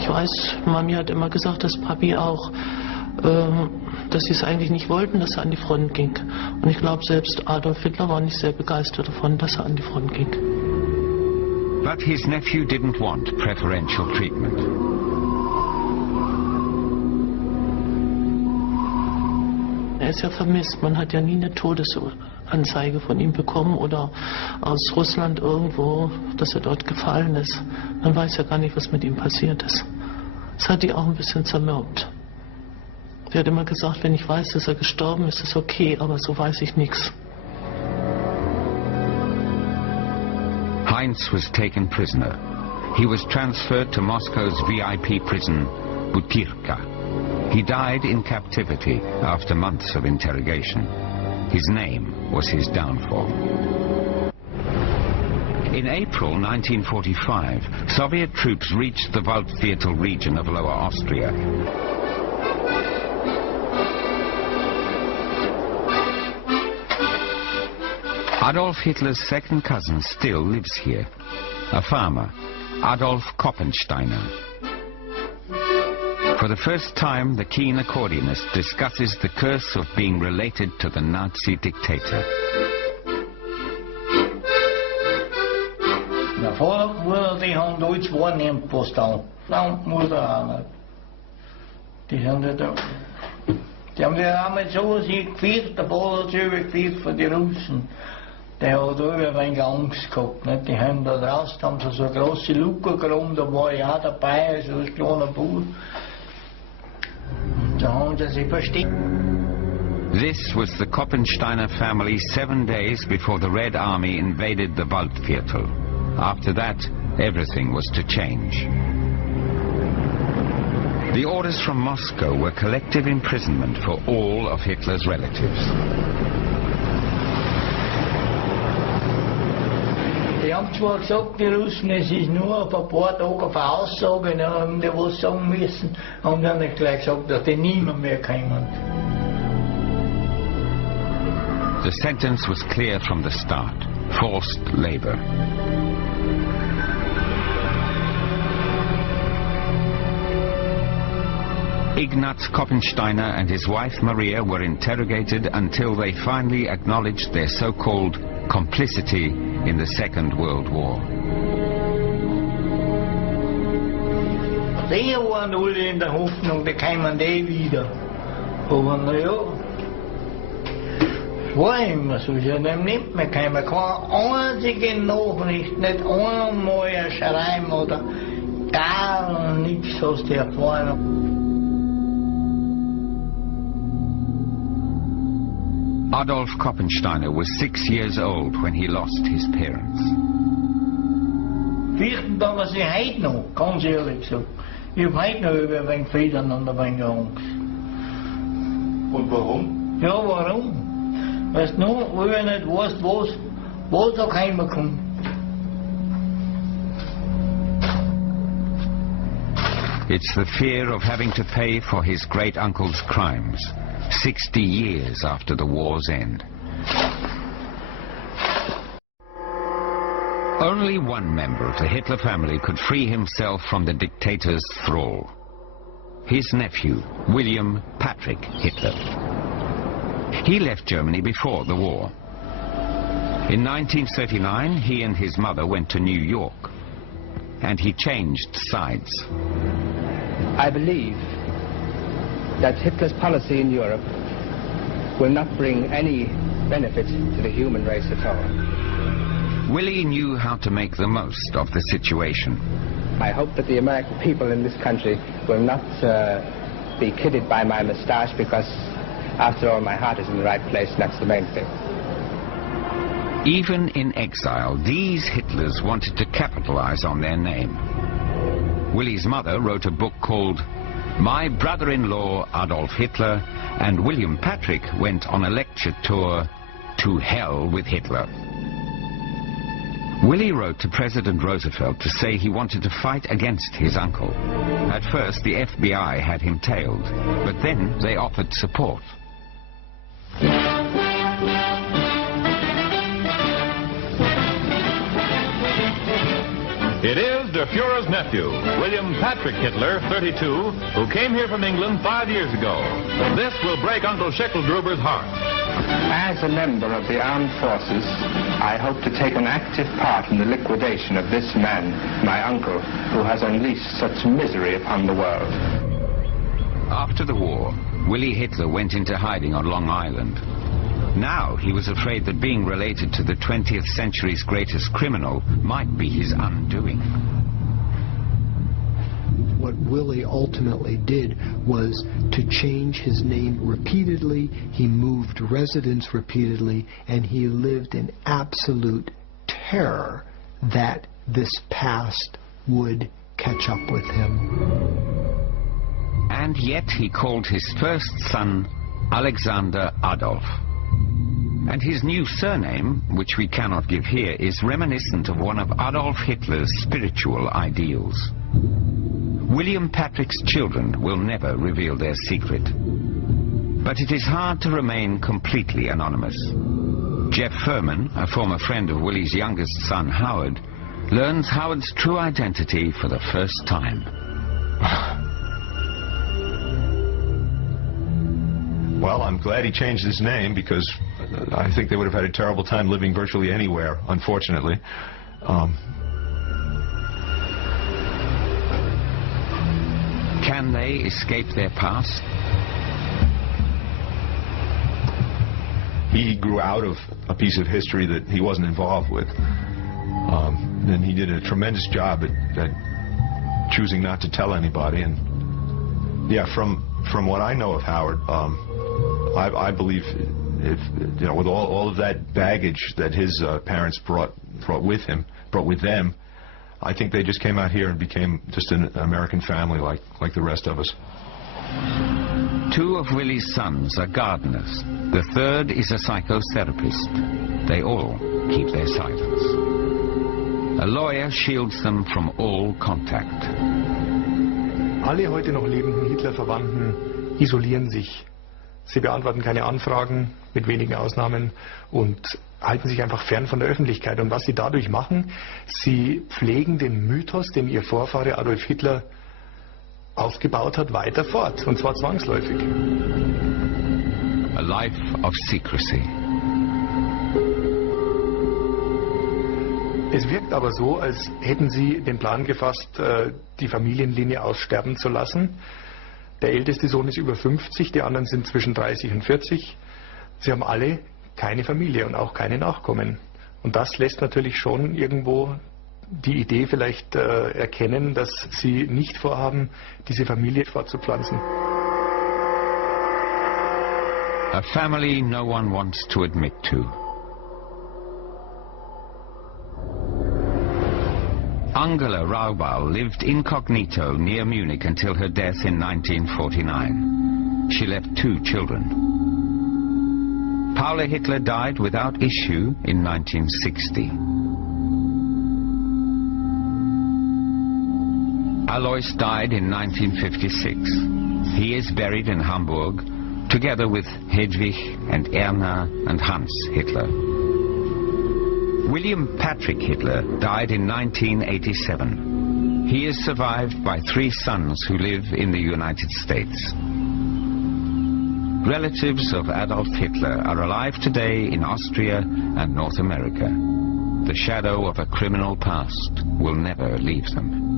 Ich weiß, Mami hat immer gesagt, dass Papi auch, dass sie es eigentlich nicht wollten, dass er an die Front ging. Und ich glaube, selbst Adolf Hitler war nicht sehr begeistert davon, dass er an die Front ging. But his nephew didn't want preferential treatment. Er ist ja vermisst. Man hat ja nie eine Todesanzeige von ihm bekommen oder aus Russland irgendwo, dass er dort gefallen ist. Man weiß ja gar nicht, was mit ihm passiert ist. Das hat die auch ein bisschen zermürbt. Sie hat immer gesagt, wenn ich weiß, dass er gestorben ist, ist okay, aber so weiß ich nichts. Heinz was taken prisoner. He was transferred to Moscow's VIP prison, Butyrka. He died in captivity after months of interrogation. His name was his downfall. In April 1945, Soviet troops reached the Waldviertel region of Lower Austria. Adolf Hitler's second cousin still lives here, a farmer, Adolf Koppensteiner. For the first time, the keen accordionist discusses the curse of being related to the Nazi dictator. Mijn vader die gaan nooit waarnemen postaan. Nou, moeder aan. Die hebben allemaal zo gekvierd, de vader zo gekvierd voor die Russen. Die hadden ook een wenig Angst gehabt. Nicht? Die haben da draußen haben sie so eine große Luke geräumt, da war ich auch dabei, so ein kleiner Bub. Da haben sie sich versteckt. This was the Koppensteiner family 7 days before the Red Army invaded the Waldviertel. After that, everything was to change. The orders from Moscow were collective imprisonment for all of Hitler's relatives. Die haben zwar gesagt, die Russen, es ist nur auf ein paar Tage auf Aussage, dann haben die was sagen müssen, haben dann nicht gleich gesagt, dass die niemand mehr kommen. The sentence was clear from the start: forced labor. Ignaz Koppensteiner and his wife Maria were interrogated until they finally acknowledged their so-called complicity in the Second World War. Die waren alle in der Hoffnung, die kamen die wieder. Aber naja, es war immer so, sie haben nicht mehr gekommen. Keine einzige Nachricht, nicht einmal ein Schreiben oder gar nichts hast du erfahren. Adolf Koppensteiner was 6 years old when he lost his parents. Fürchten dann, was ich heute noch, ganz ehrlich gesagt. Ich habe heute noch über ein wenig Federn und ein wenig Angst. Und warum? Ja, warum? Weißt du noch, weil ich nicht weißt, was da reinkommt. It's the fear of having to pay for his great-uncle's crimes, 60 years after the war's end. Only one member of the Hitler family could free himself from the dictator's thrall. His nephew, William Patrick Hitler. He left Germany before the war. In 1939, he and his mother went to New York, and he changed sides. I believe that Hitler's policy in Europe will not bring any benefit to the human race at all. Willie knew how to make the most of the situation. I hope that the American people in this country will not be kidded by my moustache, because after all, my heart is in the right place, and that's the main thing. Even in exile, these Hitlers wanted to capitalize on their name. Willie's mother wrote a book called My Brother-in-Law Adolf Hitler, and William Patrick went on a lecture tour to hell with Hitler. Willie wrote to President Roosevelt to say he wanted to fight against his uncle. At first, the FBI had him tailed, but then they offered support. It is Der Fuhrer's nephew, William Patrick Hitler, 32, who came here from England 5 years ago. This will break Uncle Schicklgruber's heart. As a member of the armed forces, I hope to take an active part in the liquidation of this man, my uncle, who has unleashed such misery upon the world. After the war, Willy Hitler went into hiding on Long Island. Now he was afraid that being related to the 20th century's greatest criminal might be his undoing. What Willy ultimately did was to change his name repeatedly. He moved residence repeatedly, and he lived in absolute terror that this past would catch up with him. And yet he called his first son Alexander Adolf. And his new surname, which we cannot give here, is reminiscent of one of Adolf Hitler's spiritual ideals. William Patrick's children will never reveal their secret. But it is hard to remain completely anonymous. Jeff Furman, a former friend of Willy's youngest son, Howard, learns Howard's true identity for the first time. Well, I'm glad he changed his name, because I think they would have had a terrible time living virtually anywhere, unfortunately. Can they escape their past? He grew out of a piece of history that he wasn't involved with. And he did a tremendous job at choosing not to tell anybody. And yeah, from what I know of Howard, I believe, with all of that baggage that his parents brought with them, I think they just came out here and became just an American family like the rest of us. Two of Willy's sons are gardeners. The third is a psychotherapist. They all keep their silence. A lawyer shields them from all contact. Alle heute noch lebenden Hitler-Verwandten isolieren sich. Sie beantworten keine Anfragen, mit wenigen Ausnahmen, und halten sich einfach fern von der Öffentlichkeit. Und was sie dadurch machen, sie pflegen den Mythos, den ihr Vorfahre Adolf Hitler aufgebaut hat, weiter fort, und zwar zwangsläufig. A life of secrecy. Es wirkt aber so, als hätten sie den Plan gefasst, die Familienlinie aussterben zu lassen. Der älteste Sohn ist über 50, die anderen sind zwischen 30 und 40. Sie haben alle keine Familie und auch keine Nachkommen. Und das lässt natürlich schon irgendwo die Idee vielleicht erkennen, dass sie nicht vorhaben, diese Familie fortzupflanzen. A family no one wants to admit to. Angela Raubal lived incognito near Munich until her death in 1949. She left 2 children. Paula Hitler died without issue in 1960. Alois died in 1956. He is buried in Hamburg, together with Hedwig and Erna and Hans Hitler. William Patrick Hitler died in 1987. He is survived by 3 sons who live in the United States. Relatives of Adolf Hitler are alive today in Austria and North America. The shadow of a criminal past will never leave them.